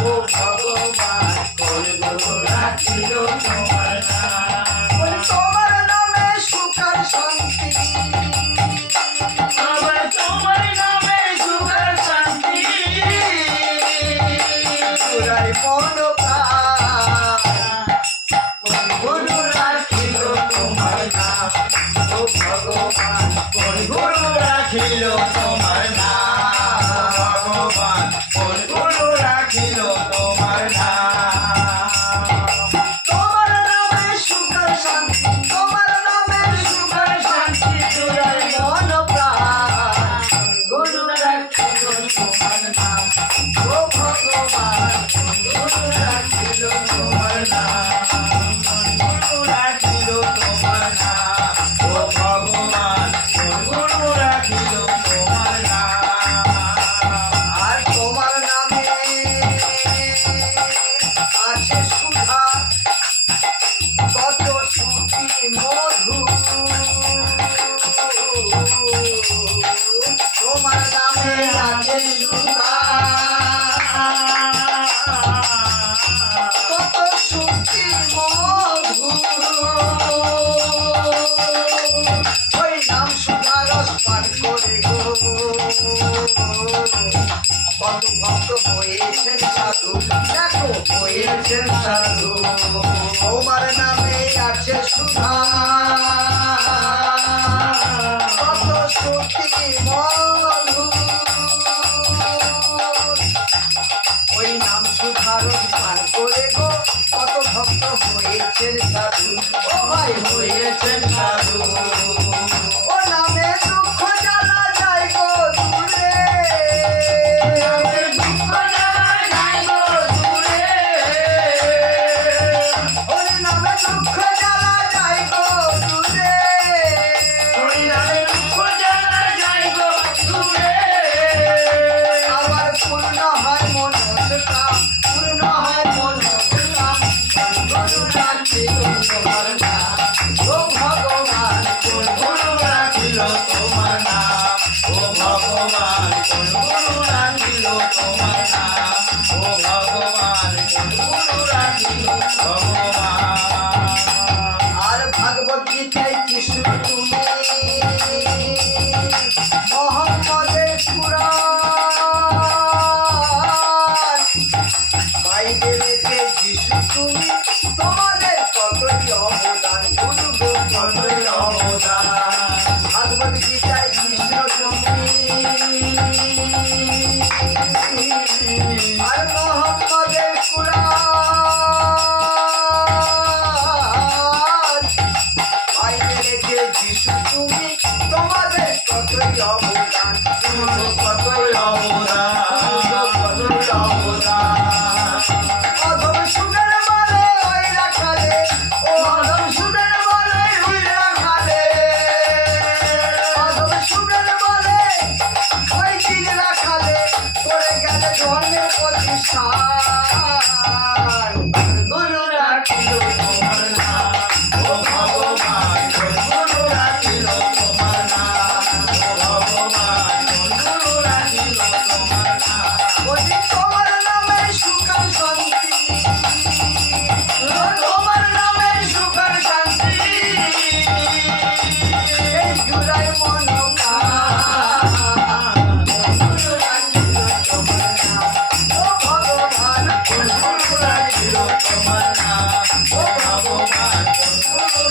ও ভগবান কোন গুরু রাখিল তোমার নাম তোমার নামে সুখ আর শান্তি আবার তোমার নামে সুখ আর শান্তি পুরাই মন প্রাণ কোন গুরু রাখিল তোমার নাম ও ভগবান কোন গুরু রাখিল তোমার নাম ভগবান কোন গুরু রাখিল তোমার নাম তোমার নামে সুখ আর শান্তি তোমার নামে সুখ আর শান্তি পুরাই মন প্রাণ গুরু রাখিল তোমার নাম ও ভগবান গুরু রাখিল তোমার নাম গুরু রাখিল তোমার নাম ও ভগবান গুরু রাখিল তোমার নাম আর তোমার নামে আছে সুধা কত শ্রুতি মধু তোমার নামে আছে সুধা কত শ্রুতি মধু ওই নাম সুধা রস পান করে গো কত ভক্ত হয়েছেন সাধু দেখো হয়েছেন সাধু তোমার নামে আছে সুধা কত শ্রুতি মধু ওই নাম সুধার পান করে গো কত ভক্ত হয়েছেন সাধু ও ভাই হয়েছেন সাধু ও নামে দুঃখ জ্বালা যায় গো দূরে দুঃখ জ্বালা যায় গো দূরে ওর নামে দুঃখ জ্বালা যায় গো দূরে ওই নামে দুঃখ জ্বালা যায় গো দূরে আবার পূর্ণ হয় মনস্কাম পূর্ণ হয় মনস্কাম গুরু রাখিল তোমার নাম ও ভগবান কোন গুরু রাখিল তোমার নাম ও ভগবান কোন গুরু রাখিল তোমার নাম ও ভগবান কোন গুরু রাখিল ভগবান আর ভাগবত গীতায় কৃষ্ণ তুমি মোহাম্মদের পুরাণ বাইবেলেতে যিশু তুমি তোমাদের কতই অবদান গুরু গো কতই অবদান ভাগবত গীতায় কৃষ্ণ তুমি আর মোহাম্মদের পুরাণ বাইবেলেতে যিশু তুমি তোমাদের কতই অবদান কতই অবদান কতই অবদান অধম সুদের বলে ওই রাখালে ও অধম সুদের বলে ওই রাখালে অধম সুদের বলে ওই দিন রাখালে পড়ে গেলে ধর্মের প্রতিষ্ঠান গুরু রাখিল তোমার নাম ও ভগবান কোন গুরু রাখিল তোমার নাম ও ভগবান কোন গুরু রাখিল তোমার নাম ওই তোমার নামে সুখ আর শান্তি তোমার নামে সুখ আর শান্তি এই জুড়াই মন গুরু রাখিল তোমার নাম ও ভগবান কোন গুরু রাখিল তোমার নাম ও ভগবান কোন গুরু